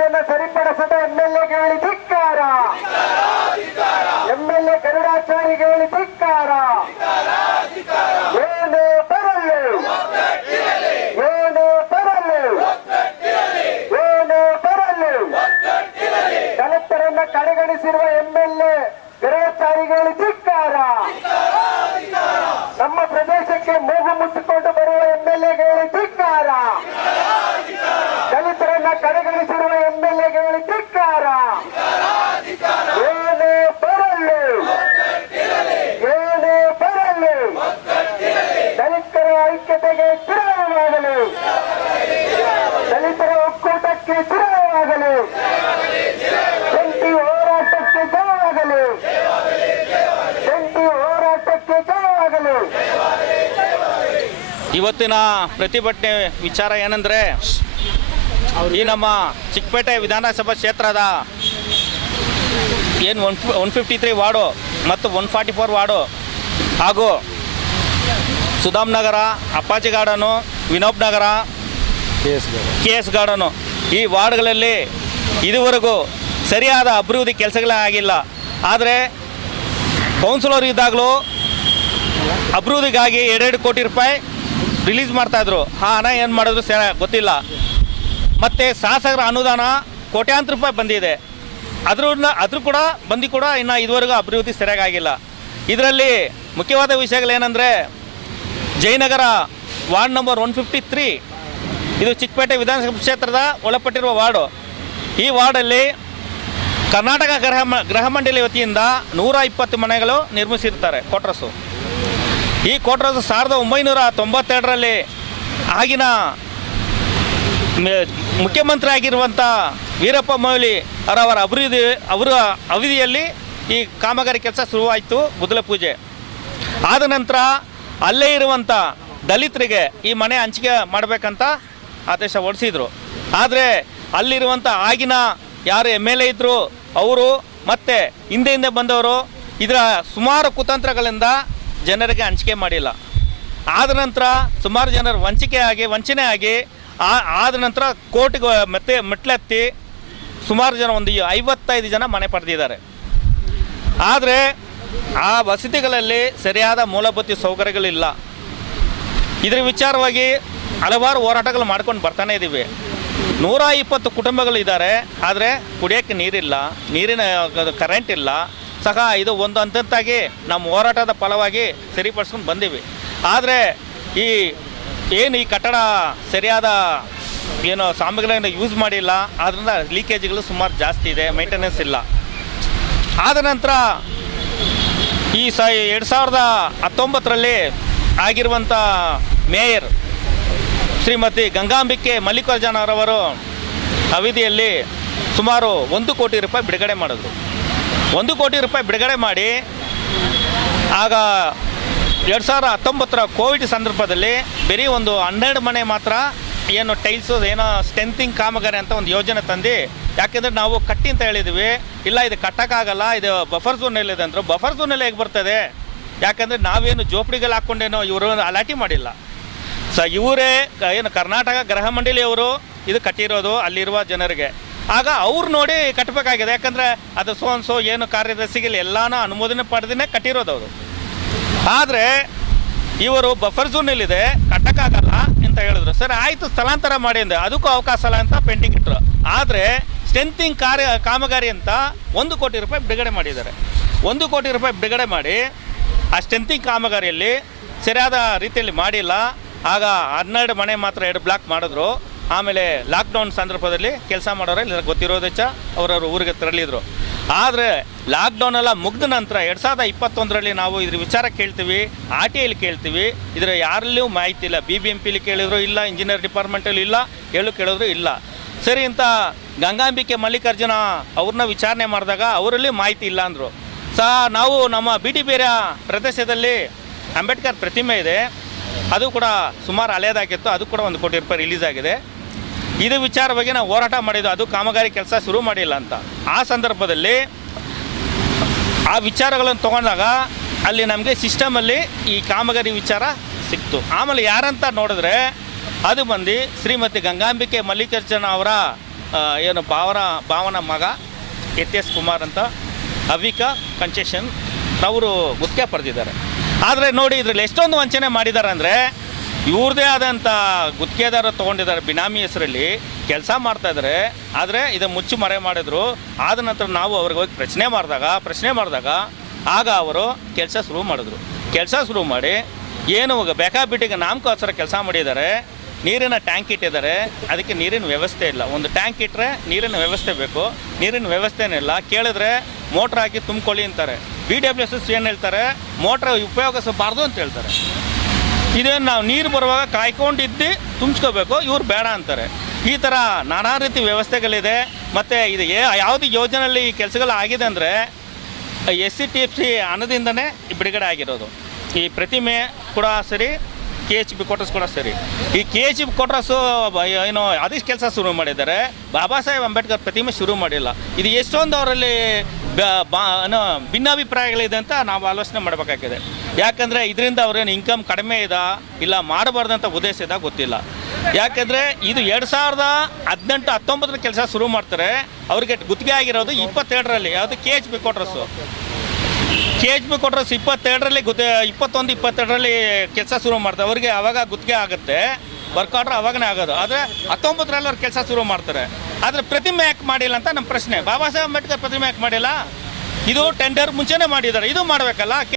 ವ್ಯವಸ್ಥೆಯನ್ನು ಸರಿಪಡಿಸದ ಎಂ ಹೇಳಿ ಐಕ್ಯತೆಗೆ ಚಿರವಾಗಲು ದಲಿತರ ಒಕ್ಕೂಟಕ್ಕೆ ಚಿರವಾಗಲು ಜಂಟಿ ಹೋರಾಟಕ್ಕೆ ಜಯವಾಗಲಿ. ಜಂಟಿ ಹೋರಾಟಕ್ಕೆ ಜಯವಾಗಲಿ. ಇವತ್ತಿನ ಪ್ರತಿಭಟನೆ ವಿಚಾರ ಏನಂದ್ರೆ, ಈ ನಮ್ಮ ಚಿಕ್ಕಪೇಟೆ ವಿಧಾನಸಭಾ ಕ್ಷೇತ್ರದ ಏನು one one fifty three ward ಮತ್ತು ಒನ್ ಫಾರ್ಟಿ ಫೋರ್ ವಾರ್ಡು ಹಾಗೂ Sudham Nagar, Appaji garden, Vinob Nagar K S garden. ಈ ವಾರ್ಡ್ಗಳಲ್ಲಿ ಇದುವರೆಗೂ ಸರಿಯಾದ ಅಭಿವೃದ್ಧಿ ಕೆಲಸಗಳೇ ಆಗಿಲ್ಲ. ಆದರೆ ಕೌನ್ಸಿಲರ್ ಇದ್ದಾಗಲೂ ಅಭಿವೃದ್ಧಿಗಾಗಿ ಎರಡೆರಡು ಕೋಟಿ ರೂಪಾಯಿ ರಿಲೀಸ್ ಮಾಡ್ತಾಯಿದ್ರು ಆ ಹಣ ಏನು ಮಾಡಿದ್ರು ಸೇ ಗೊತ್ತಿಲ್ಲ. ಮತ್ತು ಶಾಸಕರ ಅನುದಾನ ಕೋಟ್ಯಾಂತರ ರೂಪಾಯಿ ಬಂದಿದೆ. ಅದ್ರನ್ನ ಅದ್ರ ಕೂಡ ಬಂದು ಕೂಡ ಇನ್ನು ಇದುವರೆಗೂ ಅಭಿವೃದ್ಧಿ ಸರಿಯಾಗಿ ಆಗಿಲ್ಲ. ಇದರಲ್ಲಿ ಮುಖ್ಯವಾದ ವಿಷಯಗಳೇನೆಂದರೆ Jayanagar ward number one fifty three ಇದು ಚಿಕ್ಕಪೇಟೆ ವಿಧಾನಸಭಾ ಕ್ಷೇತ್ರದ ಒಳಪಟ್ಟಿರುವ ವಾರ್ಡು. ಈ ವಾರ್ಡಲ್ಲಿ ಕರ್ನಾಟಕ ಗೃಹ ಗೃಹ ಮಂಡಳಿ ವತಿಯಿಂದ ನೂರ ಇಪ್ಪತ್ತು ಮನೆಗಳು ನಿರ್ಮಿಸಿರ್ತಾರೆ ಕೋಟ್ರಸ್ಸು ಈ ಕೋಟ್ರಸ್ಸು ಸಾವಿರದ ಒಂಬೈನೂರ ತೊಂಬತ್ತೆರಡರಲ್ಲಿ ಆಗಿನ ಮುಖ್ಯಮಂತ್ರಿ ಆಗಿರುವಂಥ ವೀರಪ್ಪ ಮೊಯ್ಲಿ ಅವರವರ ಅಭಿವೃದ್ಧಿ, ಅವರ ಅವಧಿಯಲ್ಲಿ ಈ ಕಾಮಗಾರಿ ಕೆಲಸ ಶುರುವಾಯಿತು ಮೊದಲ ಪೂಜೆ. ಆದ ನಂತರ ಅಲ್ಲೇ ಇರುವಂಥ ದಲಿತರಿಗೆ ಈ ಮನೆ ಹಂಚಿಕೆ ಮಾಡಬೇಕಂತ ಆದೇಶ ಹೊರಡಿಸಿದ್ರು. ಆದರೆ ಅಲ್ಲಿರುವಂಥ ಆಗಿನ ಯಾರು ಎಂ ಎಲ್ ಎ ಇದ್ದರು ಅವರು ಮತ್ತೆ ಹಿಂದೆ ಹಿಂದೆ ಬಂದವರು, ಇದರ ಸುಮಾರು ಕುತಂತ್ರಗಳಿಂದ ಜನರಿಗೆ ಹಂಚಿಕೆ ಮಾಡಿಲ್ಲ. ಆದ ನಂತರ ಸುಮಾರು ಜನರು ವಂಚಿಕೆ ಆಗಿ, ವಂಚನೆ ಆಗಿ ಆದ ನಂತರ ಕೋರ್ಟ್ಗೆ ಮತ್ತೆ ಮೆಟ್ಲೆತ್ತಿ ಸುಮಾರು ಜನ ಒಂದು ಐವತ್ತೈದು ಜನ ಮನೆ ಪಡೆದಿದ್ದಾರೆ. ಆದರೆ ಆ ವಸತಿಗಳಲ್ಲಿ ಸರಿಯಾದ ಮೂಲಭೂತ ಸೌಕರ್ಯಗಳಿಲ್ಲ. ಇದರ ವಿಚಾರವಾಗಿ ಹಲವಾರು ಹೋರಾಟಗಳು ಮಾಡ್ಕೊಂಡು ಬರ್ತಾನೆ ಇದ್ದೀವಿ ನೂರ ಇಪ್ಪತ್ತು ಕುಟುಂಬಗಳು ಇದ್ದಾರೆ, ಆದರೆ ಕುಡಿಯೋಕ್ಕೆ ನೀರಿಲ್ಲ, ನೀರಿನ ಕರೆಂಟ್ ಇಲ್ಲ, ಸಹ ಇದು ಒಂದು ಹಂತದ್ದಾಗಿ ನಮ್ಮ ಹೋರಾಟದ ಫಲವಾಗಿ ಸರಿಪಡಿಸ್ಕೊಂಡು ಬಂದೀವಿ. ಆದರೆ ಈ ಏನು ಈ ಕಟ್ಟಡ ಸರಿಯಾದ ಏನು ಸಾಮಗ್ರಿಗಳನ್ನು ಯೂಸ್ ಮಾಡಿಲ್ಲ ಆದ್ದರಿಂದ ಲೀಕೇಜ್ಗಳು ಸುಮಾರು ಜಾಸ್ತಿ ಇದೆ ಮೇಂಟೆನೆನ್ಸ್ ಇಲ್ಲ. ಆದ ನಂತರ ಈ ಸ ಎರಡು ಸಾವಿರದ ಹತ್ತೊಂಬತ್ತರಲ್ಲಿ ಆಗಿರುವಂಥ ಮೇಯರ್ ಶ್ರೀಮತಿ ಗಂಗಾಂಬಿಕೆ ಮಲ್ಲಿಕಾರ್ಜುನರವರು ಅವಧಿಯಲ್ಲಿ ಸುಮಾರು ಒಂದು ಕೋಟಿ ರೂಪಾಯಿ ಬಿಡುಗಡೆ ಮಾಡಿದ್ರು. ಒಂದು ಕೋಟಿ ರೂಪಾಯಿ ಬಿಡುಗಡೆ ಮಾಡಿ ಆಗ ಎರಡು ಸಾವಿರದ ಹತ್ತೊಂಬತ್ತರ ಕೋವಿಡ್ ಸಂದರ್ಭದಲ್ಲಿ ಬರೀ ಒಂದು ಹನ್ನೆರಡು ಮನೆ ಮಾತ್ರ ಏನು ಟೈಲ್ಸ್ ಏನೋ ಸ್ಟ್ರೆಂತಿಂಗ್ ಕಾಮಗಾರಿ ಅಂತ ಒಂದು ಯೋಜನೆ ತಂದು ಯಾಕೆಂದರೆ ನಾವು ಕಟ್ಟಿ ಅಂತ ಹೇಳಿದ್ವಿ. ಇಲ್ಲ, ಇದು ಕಟ್ಟೋಕ್ಕಾಗಲ್ಲ, ಇದು ಬಫರ್ ಝೋನಲ್ಲಿದೆ ಅಂದರು ಬಫರ್ ಝೋನಲ್ಲಿ ಹೇಗೆ ಬರ್ತದೆ? ಯಾಕಂದರೆ ನಾವೇನು ಜೋಪಡಿಗಳು ಹಾಕ್ಕೊಂಡೇನೋ ಇವರು ಅಲಾಟಿ ಮಾಡಿಲ್ಲ. ಸೊ ಇವರೇ, ಏನು ಕರ್ನಾಟಕ ಗೃಹ ಮಂಡಳಿಯವರು ಇದು ಕಟ್ಟಿರೋದು ಅಲ್ಲಿರುವ ಜನರಿಗೆ. ಆಗ ಅವ್ರು ನೋಡಿ ಕಟ್ಟಬೇಕಾಗಿದೆ ಯಾಕಂದರೆ ಅದು ಸೋ ಸೋ ಏನು ಕಾರ್ಯದರ್ಶಿಗಳು ಎಲ್ಲಾನು ಅನುಮೋದನೆ ಪಡೆದೇ ಕಟ್ಟಿರೋದು ಅವರು. ಆದರೆ ಇವರು ಬಫರ್ ಝೋನಲ್ಲಿದೆ ಕಟ್ಟಕ್ಕಾಗಲ್ಲ ಅಂತ ಹೇಳಿದ್ರು. ಸರ್, ಆಯಿತು, ಸ್ಥಳಾಂತರ ಮಾಡಿ ಅಂದೆ. ಅದಕ್ಕೂ ಅವಕಾಶ ಅಲ್ಲ ಅಂತ ಪೆಂಡಿಂಗ್ ಇಟ್ಟರು ಆದರೆ ಸ್ಟ್ರೆಂತಿಂಗ್ ಕಾರ್ಯ, ಕಾಮಗಾರಿ ಅಂತ ಒಂದು ಕೋಟಿ ರೂಪಾಯಿ ಬಿಡುಗಡೆ ಮಾಡಿದ್ದಾರೆ. ಒಂದು ಕೋಟಿ ರೂಪಾಯಿ ಬಿಡುಗಡೆ ಮಾಡಿ ಆ ಸ್ಟ್ರೆಂತಿಂಗ್ ಕಾಮಗಾರಿಯಲ್ಲಿ ಸರಿಯಾದ ರೀತಿಯಲ್ಲಿ ಮಾಡಿಲ್ಲ. ಆಗ ಹನ್ನೆರಡು ಮನೆ ಮಾತ್ರ ಎರಡು ಬ್ಲಾಕ್ ಮಾಡಿದ್ರು. ಆಮೇಲೆ ಲಾಕ್ಡೌನ್ ಸಂದರ್ಭದಲ್ಲಿ ಕೆಲಸ ಮಾಡೋರು ಇಲ್ಲ ಗೊತ್ತಿರೋದಚ್ಚ ಅವರವ್ರ ಊರಿಗೆ ತೆರಳಿದ್ರು. ಆದರೆ ಲಾಕ್ಡೌನ್ ಎಲ್ಲ ಮುಗಿದ ನಂತರ ಎರಡು ಸಾವಿರದ ಇಪ್ಪತ್ತೊಂದರಲ್ಲಿ ನಾವು ಇದ್ರ ವಿಚಾರ ಕೇಳ್ತೀವಿ, ಆರ್ ಟಿ ಐಲಿ ಕೇಳ್ತೀವಿ. ಇದರ ಯಾರಲ್ಲೂ ಮಾಹಿತಿ ಇಲ್ಲ. ಬಿ ಬಿ ಎಂ ಪಿಲಿ ಕೇಳಿದ್ರು ಇಲ್ಲ ಇಂಜಿನಿಯರ್ ಡಿಪಾರ್ಟ್ಮೆಂಟಲ್ಲಿ ಇಲ್ಲ, ಹೇಳು ಕೇಳಿದ್ರು ಇಲ್ಲ. ಸರಿ ಅಂತ ಗಂಗಾಂಬಿಕೆ ಮಲ್ಲಿಕಾರ್ಜುನ ಅವ್ರನ್ನ ವಿಚಾರಣೆ ಮಾಡಿದಾಗ ಅವರಲ್ಲಿ ಮಾಹಿತಿ ಇಲ್ಲ ಅಂದರು. ಸಹ ನಾವು ನಮ್ಮ ಬಿ ಟಿ ಬೇರೆ ಪ್ರದೇಶದಲ್ಲಿ ಅಂಬೇಡ್ಕರ್ ಪ್ರತಿಮೆ ಇದೆ. ಅದು ಕೂಡ ಸುಮಾರು ಹಳೆಯದಾಗಿತ್ತು ಅದು ಕೂಡ ಒಂದು ಕೋಟಿ ರೂಪಾಯಿ ರಿಲೀಸ್ ಆಗಿದೆ. ಇದು ವಿಚಾರವಾಗಿ ನಾವು ಹೋರಾಟ ಮಾಡಿದ್ದು, ಅದು ಕಾಮಗಾರಿ ಕೆಲಸ ಶುರು ಮಾಡಿಲ್ಲ ಅಂತ. ಆ ಸಂದರ್ಭದಲ್ಲಿ ಆ ವಿಚಾರಗಳನ್ನು ತಗೊಂಡಾಗ ಅಲ್ಲಿ ನಮಗೆ ಸಿಸ್ಟಮಲ್ಲಿ ಈ ಕಾಮಗಾರಿ ವಿಚಾರ ಸಿಕ್ತು. ಆಮೇಲೆ ಯಾರಂತ ನೋಡಿದ್ರೆ ಅದು ಬಂದು ಶ್ರೀಮತಿ ಗಂಗಾಂಬಿಕೆ ಮಲ್ಲಿಕಾರ್ಜುನ ಅವರ ಏನು ಭಾವನ ಭಾವನ ಮಗ ಎಚ್ ಎಸ್ ಕುಮಾರ್ ಅಂತ ಅವಿಕಾ ಕನ್ಸೆಷನ್ ಅವರು ಗುತ್ತಿಗೆ ಪಡೆದಿದ್ದಾರೆ. ಆದರೆ ನೋಡಿ ಇದರಲ್ಲಿ ಎಷ್ಟೊಂದು ವಂಚನೆ ಮಾಡಿದ್ದಾರೆ ಅಂದರೆ ಇವ್ರದೇ ಆದಂಥ ಗುತ್ತಿಗೆದಾರರು ತೊಗೊಂಡಿದ್ದಾರೆ ಬಿನಾಮಿ ಹೆಸರಲ್ಲಿ ಕೆಲಸ ಮಾಡ್ತಾ ಇದ್ದಾರೆ ಆದರೆ ಇದು ಮುಚ್ಚು ಮರೆ ಮಾಡಿದ್ರು. ಆದ ನಂತರ ನಾವು ಅವ್ರಿಗೆ ಹೋಗಿ ಪ್ರಶ್ನೆ ಮಾಡಿದಾಗ ಪ್ರಶ್ನೆ ಮಾಡಿದಾಗ ಆಗ ಅವರು ಕೆಲಸ ಶುರು ಮಾಡಿದ್ರು. ಕೆಲಸ ಶುರು ಮಾಡಿ ಏನು ಬೇಕಾಬಿಟ್ಟಿಗೆ ನಾಮಕೋಸ್ಕರ ಕೆಲಸ ಮಾಡಿದ್ದಾರೆ. ನೀರಿನ ಟ್ಯಾಂಕ್ ಇಟ್ಟಿದ್ದಾರೆ. ಅದಕ್ಕೆ ನೀರಿನ ವ್ಯವಸ್ಥೆ ಇಲ್ಲ. ಒಂದು ಟ್ಯಾಂಕ್ ಇಟ್ಟರೆ ನೀರಿನ ವ್ಯವಸ್ಥೆ ಬೇಕು. ನೀರಿನ ವ್ಯವಸ್ಥೆನೇ ಇಲ್ಲ. ಕೇಳಿದ್ರೆ ಮೋಟ್ರ್ ಹಾಕಿ ತುಂಬಿಕೊಳ್ಳಿ ಅಂತಾರೆ. ಬಿ ಡಬ್ಲ್ಯೂ ಎಸ್ ಏನು ಹೇಳ್ತಾರೆ? ಮೋಟ್ರ್ ಉಪಯೋಗಿಸಬಾರ್ದು ಅಂತ ಹೇಳ್ತಾರೆ. ಇದೇನು ನಾವು ನೀರು ಬರುವಾಗ ಕಾಯ್ಕೊಂಡಿದ್ದು ತುಂಬಿಸ್ಕೋಬೇಕು. ಇವ್ರು ಬೇಡ ಅಂತಾರೆ. ಈ ಥರ ನಾನಾ ರೀತಿ ವ್ಯವಸ್ಥೆಗಳಿದೆ. ಮತ್ತು ಇದು ಯಾವುದೇ ಯೋಜನೆಯಲ್ಲಿ ಈ ಕೆಲಸಗಳು ಆಗಿದೆ ಅಂದರೆ S C T F C ಹಣದಿಂದನೇ ಬಿಡುಗಡೆ ಆಗಿರೋದು. ಈ ಪ್ರತಿಮೆ ಕೂಡ ಸರಿ ಕೆ ಎಚ್ ಬಿ ಕೊಟ್ರಸ್ ಕೂಡ ಸರಿ. ಈ ಕೆ ಎಚ್ ಬಿ ಕೊಟ್ರಸ್ ಏನು ಅದಕ್ಕೆ ಕೆಲಸ ಶುರು ಮಾಡಿದ್ದಾರೆ. ಬಾಬಾ ಸಾಹೇಬ್ ಅಂಬೇಡ್ಕರ್ ಪ್ರತಿಮೆ ಶುರು ಮಾಡಿಲ್ಲ. ಇದು ಎಷ್ಟೊಂದು ಅವರಲ್ಲಿ ಭಿನ್ನಾಭಿಪ್ರಾಯಗಳಿದೆ ಅಂತ ನಾವು ಆಲೋಚನೆ ಮಾಡಬೇಕಾಗಿದೆ. ಯಾಕಂದರೆ ಇದರಿಂದ ಅವ್ರೇನು ಇನ್ಕಮ್ ಕಡಿಮೆ ಇದಾ, ಇಲ್ಲ ಮಾಡಬಾರ್ದಂಥ ಉದ್ದೇಶ ಇದೆ ಗೊತ್ತಿಲ್ಲ. ಯಾಕಂದರೆ ಇದು ಎರಡು ಸಾವಿರದ ಹದಿನೆಂಟು ಹತ್ತೊಂಬತ್ತರ ಕೆಲಸ ಶುರು ಮಾಡ್ತಾರೆ. ಅವ್ರಿಗೆ ಗುತ್ತಿಗೆ ಆಗಿರೋದು ಇಪ್ಪತ್ತೆರಡರಲ್ಲಿ, ಯಾವುದು K H B quarters K H B quarters ಇಪ್ಪತ್ತೆರಡರಲ್ಲಿ ಗುತ್ತೆ ಇಪ್ಪತ್ತೊಂದು, ಇಪ್ಪತ್ತೆರಡರಲ್ಲಿ ಕೆಲಸ ಶುರು ಮಾಡ್ತಾರೆ. ಅವರಿಗೆ ಅವಾಗ ಗುತ್ತಿಗೆ ಆಗುತ್ತೆ. ವರ್ಕ್ ಆರ್ಡ್ರ್ ಅವಾಗನೇ ಆಗೋದು. ಆದರೆ ಹತ್ತೊಂಬತ್ತರಲ್ಲಿ ಅವ್ರು ಕೆಲಸ ಶುರು ಮಾಡ್ತಾರೆ. ಆದರೆ ಪ್ರತಿಮೆ ಯಾಕೆ ಮಾಡಿಲ್ಲ ಅಂತ ನಮ್ಮ ಪ್ರಶ್ನೆ. ಬಾಬಾ ಸಾಹೇಬ್ ಅಂಬೇಡ್ಕರ್ ಪ್ರತಿಮೆ ಯಾಕೆ ಮಾಡಿಲ್ಲ? ಇದು ಟೆಂಡರ್ ಮುಂಚೆನೇ ಮಾಡಿದ್ದಾರೆ. ಇದು ಮಾಡಬೇಕಲ್ಲ?